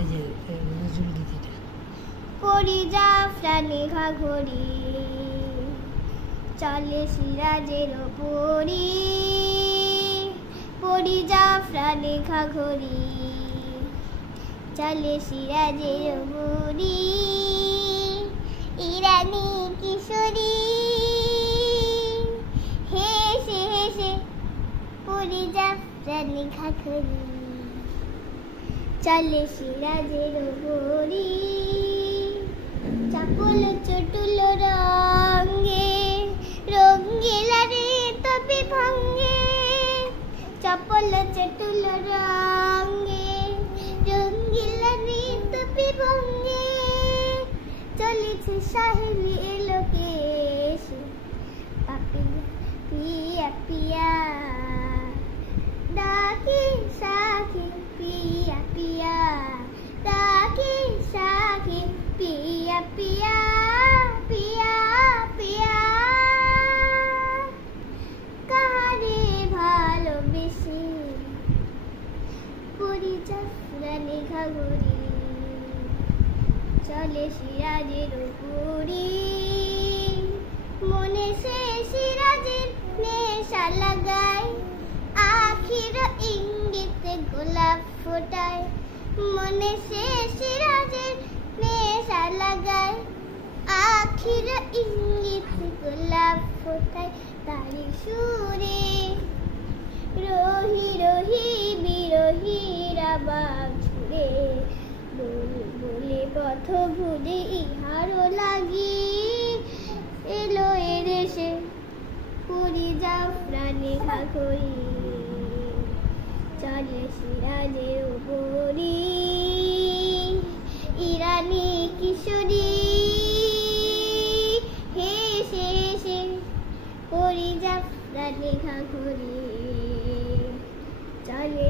এই যে নজরুল গীতিটা। পরি জাফরানি ঘাঘরি চলে সিরাজের ওপরি, পরি জাফরানি ঘাঘরি চলে সিরাজের ওপরি, ইরানি কিশোরী হেসে হেসে পরি জাফরানি ঘাঘরি চলে সিরাজের ওপরি, চাপল চটুল রঙে রঙ্গিলা রে তবে ভঙ্গে, চাপল চটুল রঙে রঙ্গিলা রে তবে ভঙ্গে, চলেছে সাহেবি এলোকে এসে পাপিয়া পিয়া পিয়া ডাকে সাখি পিয়া পিয়া ডাকে সাখি পিয়া পিয়া পিয়া পিয়া, কারে ভালোবেসে পরি জাফরানি ঘাঘরি চলে সিরাজের ওপরি, মনে সে সিরাজের নেশা লাগায়, আখির ইঙ্গিতে গোলাপ ফোটায়, মনে সে সিরাজের নেশা লাগায়, আখির ইঙ্গিতে গোলাপ ফোটায়, তারি সুরে রহি রহি বিরহীরা বাগ ছুড়ে, বলে বলে পথ ভুলে ইহারও লাগি, এলো এদেশে পরি জাফরানি ঘাঘরি চলে সিরাজের ওপরি, ইরানি কিশোরী হেসে হেসে পরি জাফরানি ঘাঘরি চলে